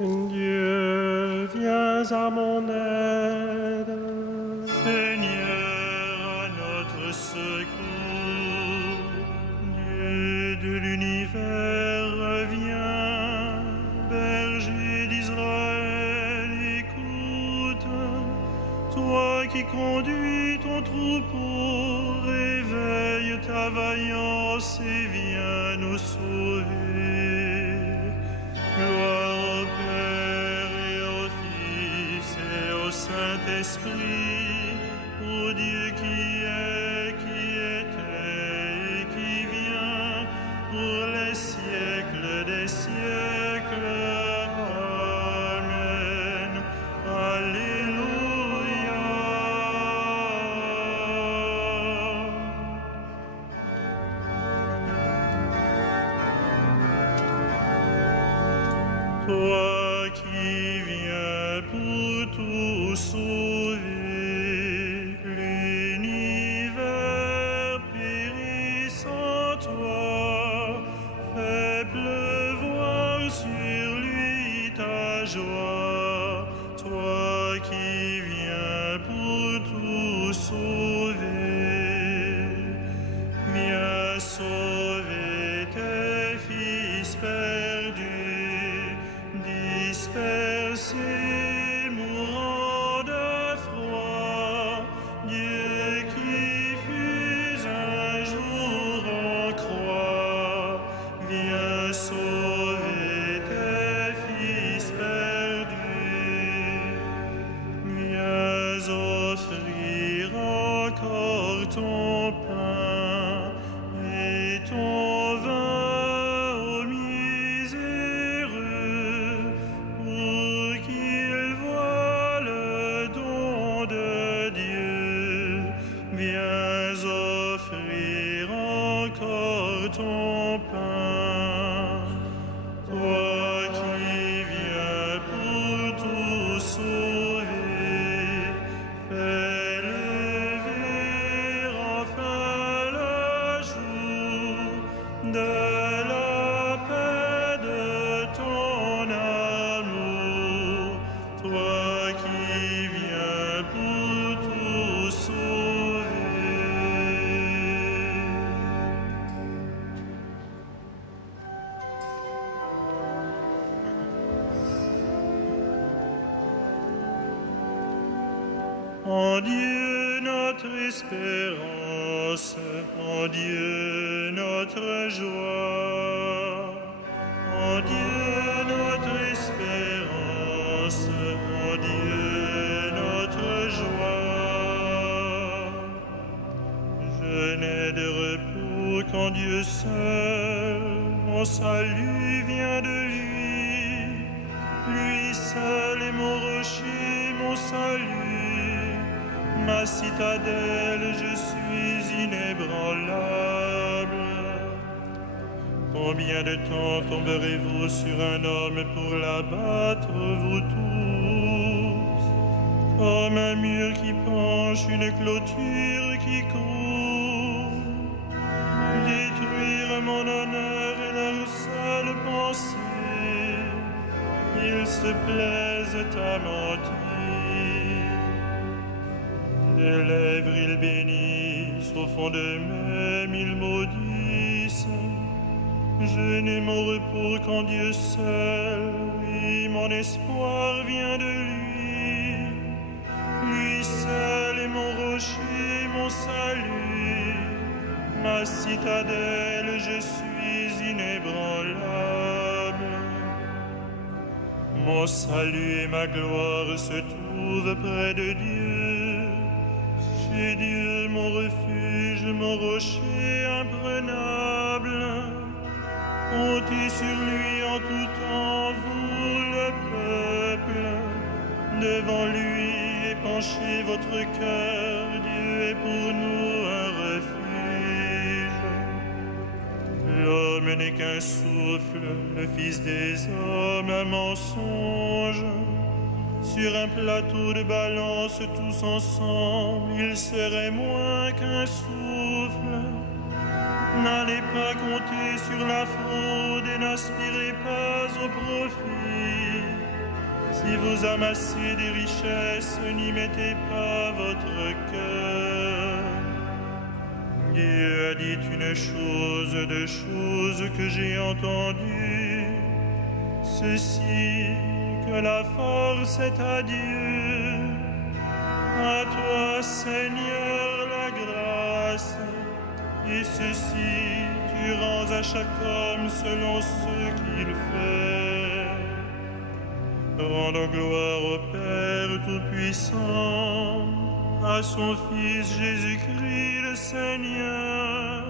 Dieu, viens à mon aide. Seigneur, à notre secours. Dieu de l'univers, reviens. Berger d'Israël, écoute. Toi qui conduis ton troupeau, réveille ta vaillance et viens nous sauver. Gloire au Père et au Fils et au Saint-Esprit, au Dieu qui est, qui était et qui vient, pour les siècles des siècles. Amen. Alléluia. Toi qui viens pour tout sauver, l'univers périt sans toi, fais pleuvoir sur lui ta joie. Toi qui viens pour tout sauver, viens sauver tes fils perdus, dispersés, mourant de froid. Dieu qui fus un jour en croix, viens sauver tes fils perdus. Viens offrir encore ton pain et ton vin aux miséreux, pour qu'ils voient le don de Dieu. Viens offrir encore ton pain. Toi qui viens pour tout sauver, fais lever enfin le jour de la paix de ton amour. Toi qui viens pour tout sauver. En Dieu notre espérance, en Dieu notre joie, en Dieu notre espérance, en Dieu notre joie. Je n'ai de repos qu'en Dieu seul, mon salut vient de lui. Lui seul est mon rocher, mon salut, ma citadelle, je suis inébranlable. Combien de temps tomberez-vous sur un homme pour l'abattre, vous tous? Comme un mur qui penche, une clôture qui court. Détruire mon honneur est leur seule pensée. Ils se plaisent à mentir. Des lèvres ils bénissent, au fond d'eux-mêmes ils maudissent. Je n'ai mon repos qu'en Dieu seul, oui, mon espoir vient de lui. Lui seul est mon rocher, mon salut, ma citadelle, je suis inébranlable. Mon salut et ma gloire se trouvent près de Dieu. Chez Dieu, mon refuge, mon rocher imprenable. Comptez sur lui en tout temps, vous le peuple. Devant lui épanchez votre cœur, Dieu est pour nous un refuge. L'homme n'est qu'un souffle, le Fils des hommes un mensonge. Sur un plateau de balance tous ensemble, ils seraient moins qu'un souffle. N'allez pas compter sur la fraude et n'aspirez pas au profit. Si vous amassez des richesses, n'y mettez pas votre cœur. Dieu a dit une chose de choses que j'ai entendues, ceci, que la force est à Dieu. À toi, Seigneur, la grâce, et ceci, tu rends à chaque homme selon ce qu'il fait. Rendons gloire au Père Tout-Puissant, à son Fils Jésus-Christ le Seigneur,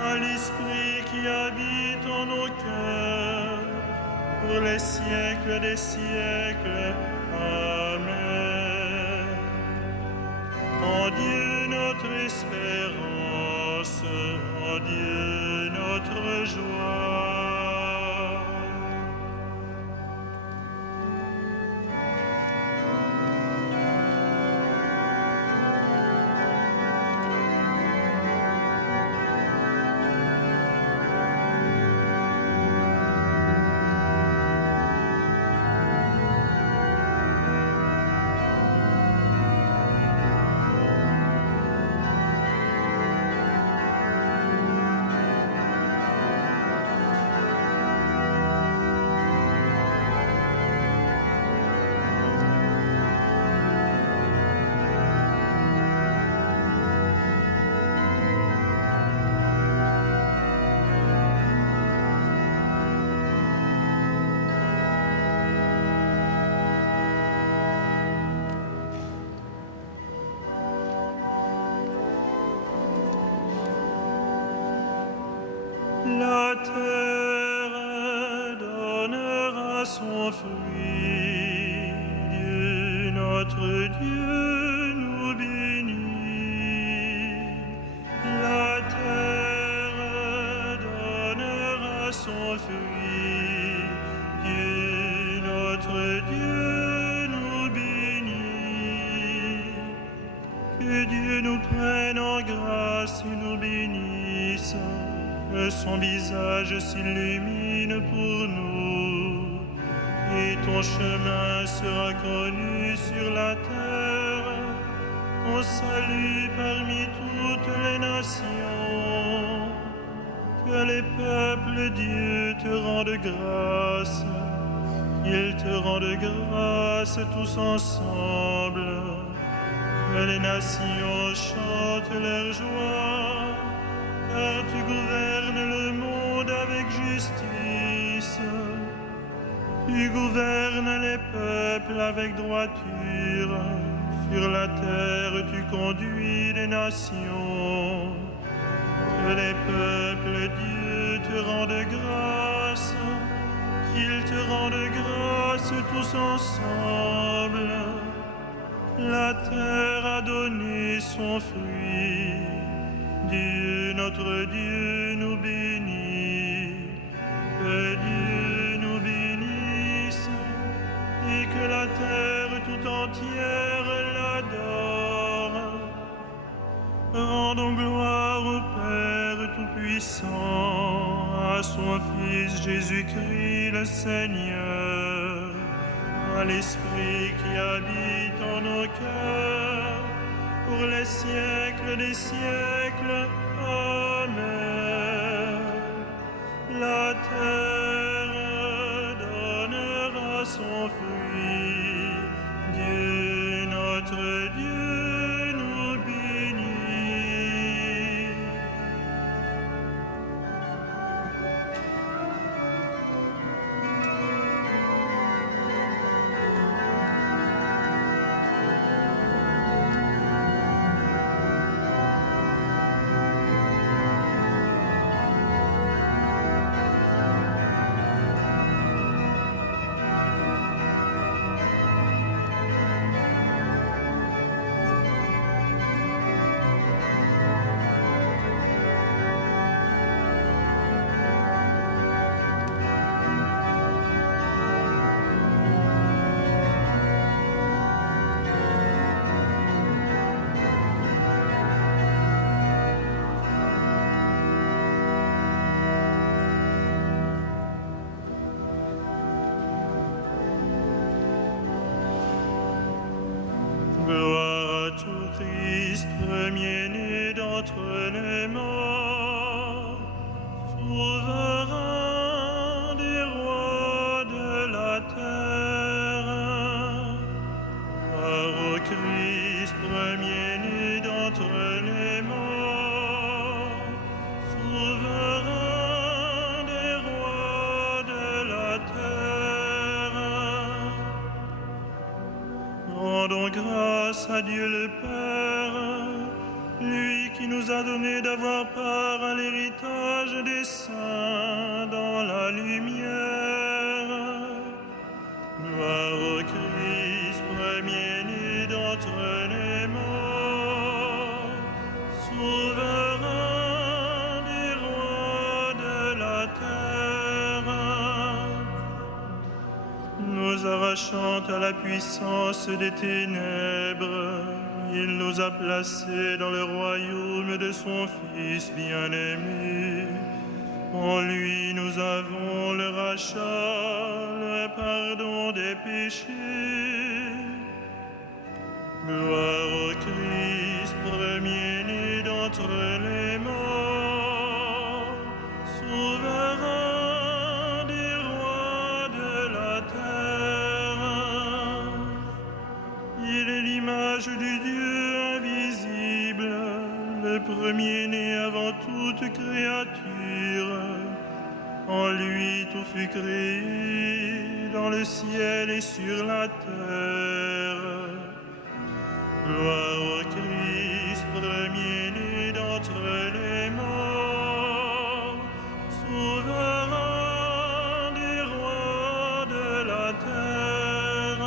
à l'Esprit qui habite en nos cœurs, pour les siècles des siècles. Amen. En Dieu notre espérance, en Dieu notre joie. La terre donnera son fruit, Dieu notre Dieu nous bénit. La terre donnera son fruit, Dieu notre Dieu nous bénit. Que Dieu nous prenne en grâce et nous bénisse, que son visage s'illumine pour nous, et ton chemin sera connu sur la terre, ton salut parmi toutes les nations. Que les peuples, Dieu, te rendent grâce, qu'ils te rendent grâce tous ensemble, que les nations chantent leur joie, car tu gouvernes le monde avec justice. Tu gouvernes les peuples avec droiture. Sur la terre, tu conduis les nations. Que les peuples, Dieu, te rendent grâce. Qu'ils te rendent grâce tous ensemble. La terre a donné son fruit. Dieu, notre Dieu, nous bénit. Que Dieu nous bénisse et que la terre tout entière l'adore. Rendons gloire au Père Tout-Puissant, à son Fils Jésus-Christ le Seigneur, à l'Esprit qui habite en nos cœurs, pour les siècles des siècles. Amen. La terre donnera son fruit. Dieu, notre Dieu, nous bénit. tout Christ, premier-né d'entre les morts, souverain des rois de la terre. Gloire au Christ, premier-né d'entre les morts, souverain des rois de la terre. Rendons grâce à Dieu le Père, lui qui nous a donné d'avoir part à l'héritage des saints dans la lumière. Gloire au Christ, premier-né d'entre les morts, souverain des rois de la terre. Nous arrachant à la puissance des ténèbres, il nous a placés dans le royaume de son Fils bien-aimé. En lui nous avons le rachat, le pardon des péchés. Gloire au Christ, premier-né d'entre les morts, souverain des rois de la terre. Il est l'image du Dieu invisible, le premier-né avant toute créature. En lui tout fut créé, dans le ciel et sur la terre. Gloire au Christ, premier-né d'entre les morts, souverain des rois de la terre.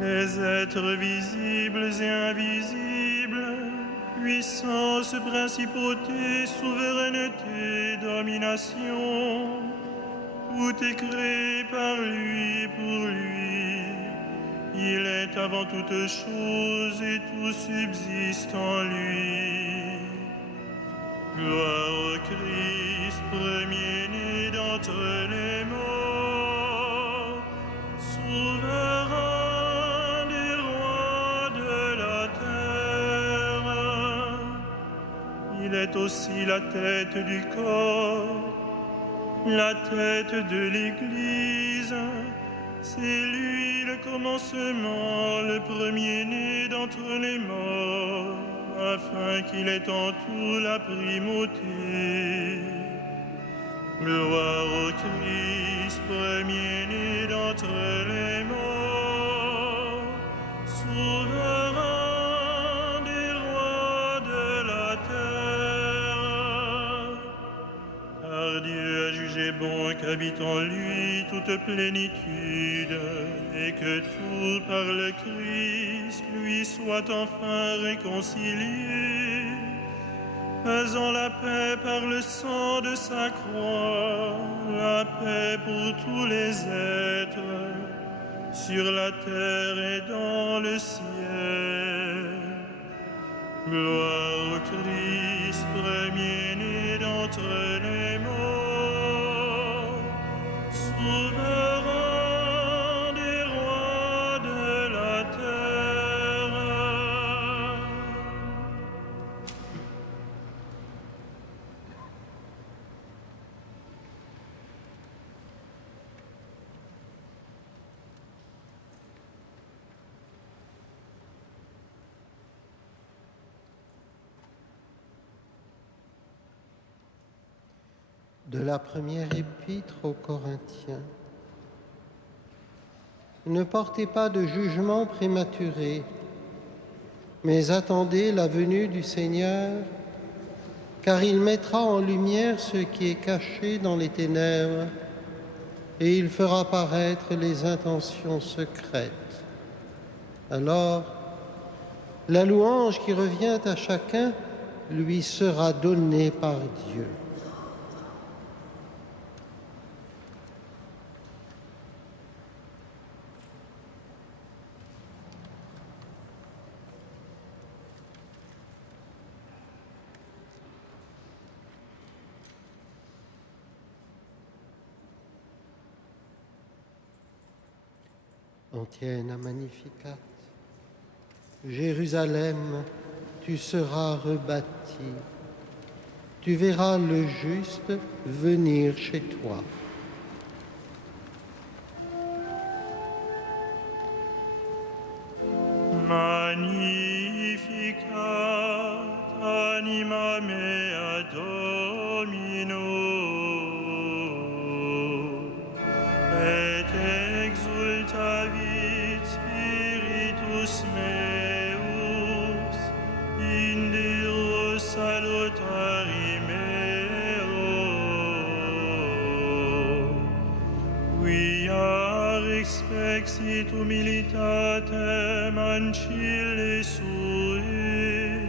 Les êtres visibles et invisibles, puissance, principauté, souveraineté, domination, tout est créé par lui et pour lui. Il est avant toute chose et tout subsiste en lui. Gloire au Christ, premier-né d'entre les morts, souverain des rois de la terre. Il est aussi la tête du corps, la tête de l'Église. C'est lui le commencement, le premier-né d'entre les morts, afin qu'il ait en tout la primauté. Gloire au Christ, premier-né d'entre les morts, souverain des rois de la terre. Car Dieu a jugé bon qu'habite en lui toute plénitude, et que tout par le Christ lui soit enfin réconcilié, faisant la paix par le sang de sa croix, la paix pour tous les êtres, sur la terre et dans le ciel. Gloire au Christ, premier-né d'entre les morts, souverain des rois de la terre. De la première épître aux Corinthiens. Ne portez pas de jugement prématuré, mais attendez la venue du Seigneur, car il mettra en lumière ce qui est caché dans les ténèbres, et il fera paraître les intentions secrètes. Alors, la louange qui revient à chacun lui sera donnée par Dieu. Antiena Magnificat. Jérusalem, tu seras rebâtie. Tu verras le juste venir chez toi. Magnificat anima mea Domino, et exultavit spiritus meus in Deo salutari meo, quia expexit humilitatem ancille sui,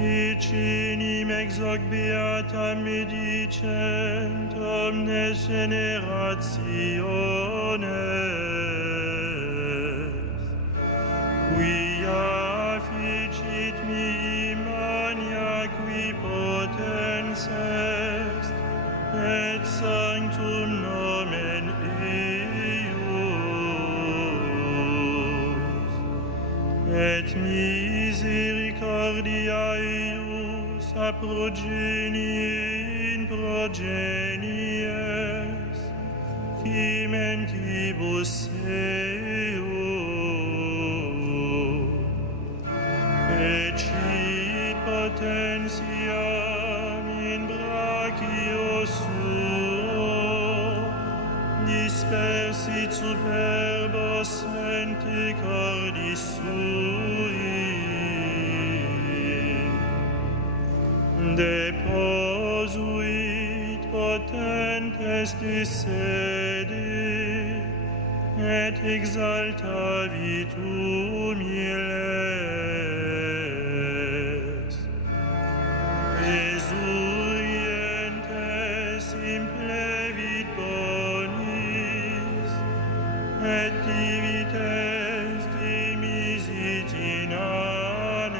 icinim ex hoc beata medicent omnes generationes, quia ficit mihi mania qui potens est, et sanctum nomen eius, et misericordia eius a progenie in progenies, cimentibus eius, fecit potentiam in brachio suo, dispersit superbos mente cordis sui, deposuit potentes de sede, et exaltavit humiles, resurrientes implevit bonis, et divites dimisit in anes,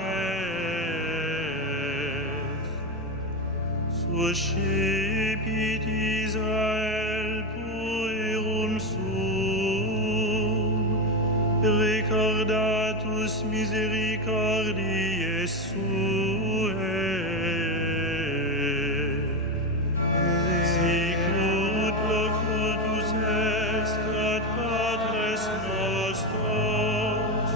suscipit Israel puerum suum, recordatus misericordiae suae, sicut locutus est ad patres nostros,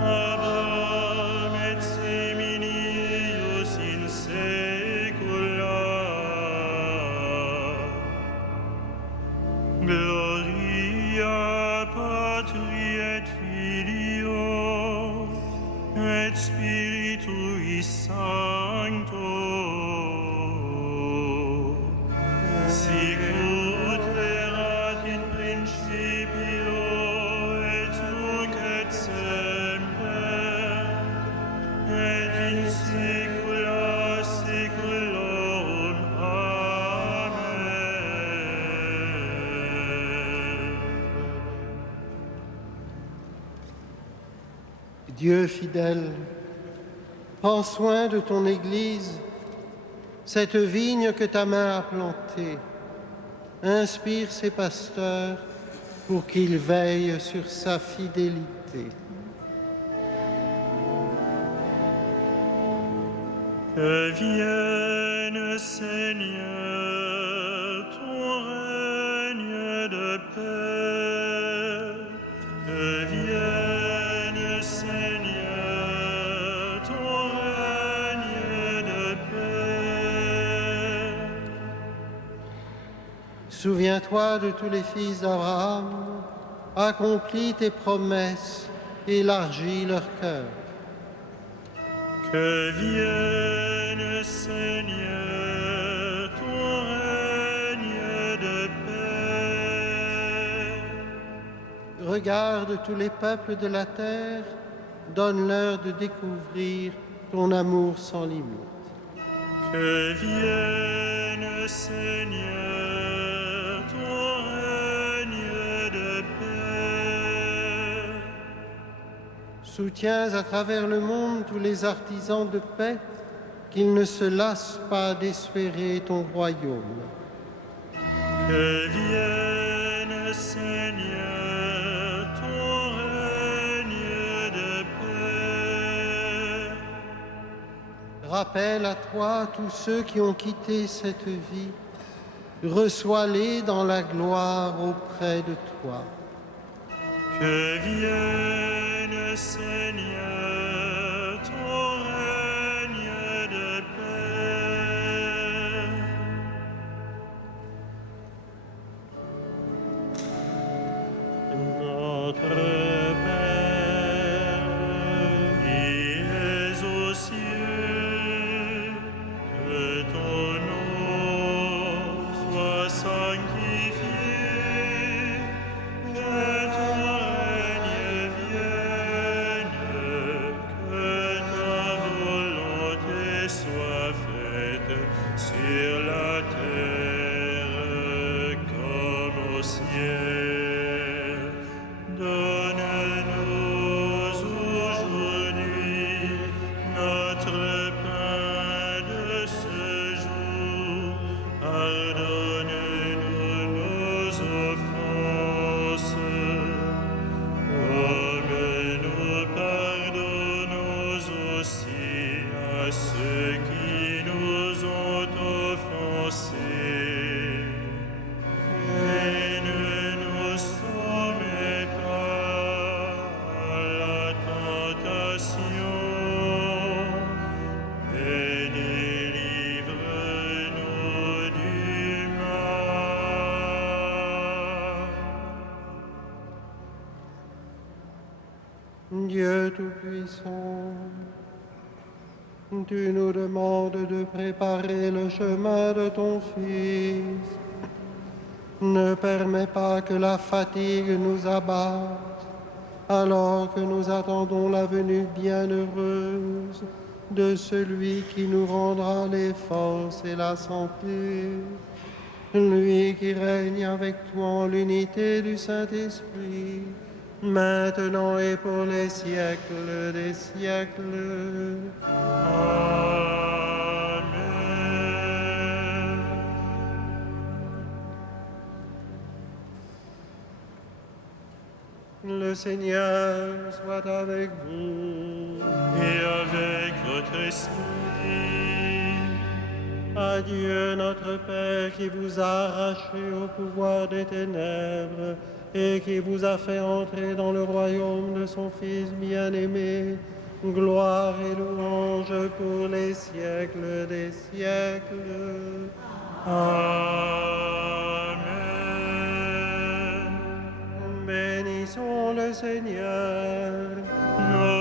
Abraham et semini eius in saecula. Gloria Patri et Filio et Spiritui Sancto, sicut erat in principio et nunc et semper et in saecula saeculorum. Amen. Dieu fidèle, prends soin de ton Église, cette vigne que ta main a plantée. Inspire ses pasteurs pour qu'ils veillent sur sa fidélité. Que vienne, Seigneur, ton règne de paix. Que vienne, Seigneur, ton règne de paix. Souviens-toi de tous les fils d'Abraham, accomplis tes promesses, élargis leur cœur. Que vienne, Seigneur, ton règne de paix. Regarde tous les peuples de la terre, donne-leur de découvrir ton amour sans limite. Que vienne, Seigneur, ton règne de paix. Soutiens à travers le monde tous les artisans de paix, qu'ils ne se lassent pas d'espérer ton royaume. Que vienne, Seigneur, ton règne de paix. Rappelle à toi tous ceux qui ont quitté cette vie. Reçois-les dans la gloire auprès de toi. Que vienne, Seigneur, ton règne de paix. Notre Père, qui es aux cieux, que ton nom soit sanctifié, que ton règne vienne, que ta volonté soit faite sur la terre comme au ciel. Donne-nous aujourd'hui notre pain de ce jour. Pardonne-nous nos offenses, comme nous pardonnons aussi à ceux qui nous ont offensés. Et ne nous soumets pas à la tentation, mais délivre-nous du mal. Dieu Tout-Puissant, tu nous demandes de préparer le chemin de ton Fils. Ne permets pas que la fatigue nous abatte, alors que nous attendons la venue bienheureuse de celui qui nous rendra les forces et la santé, lui qui règne avec toi en l'unité du Saint-Esprit, maintenant et pour les siècles des siècles. Amen. Le Seigneur soit avec vous. Et avec votre esprit, Adieu notre Père qui vous a arraché au pouvoir des ténèbres et qui vous a fait entrer dans le royaume de son Fils bien-aimé. Gloire et louange pour les siècles des siècles. Amen. Bénissons le Seigneur. Notre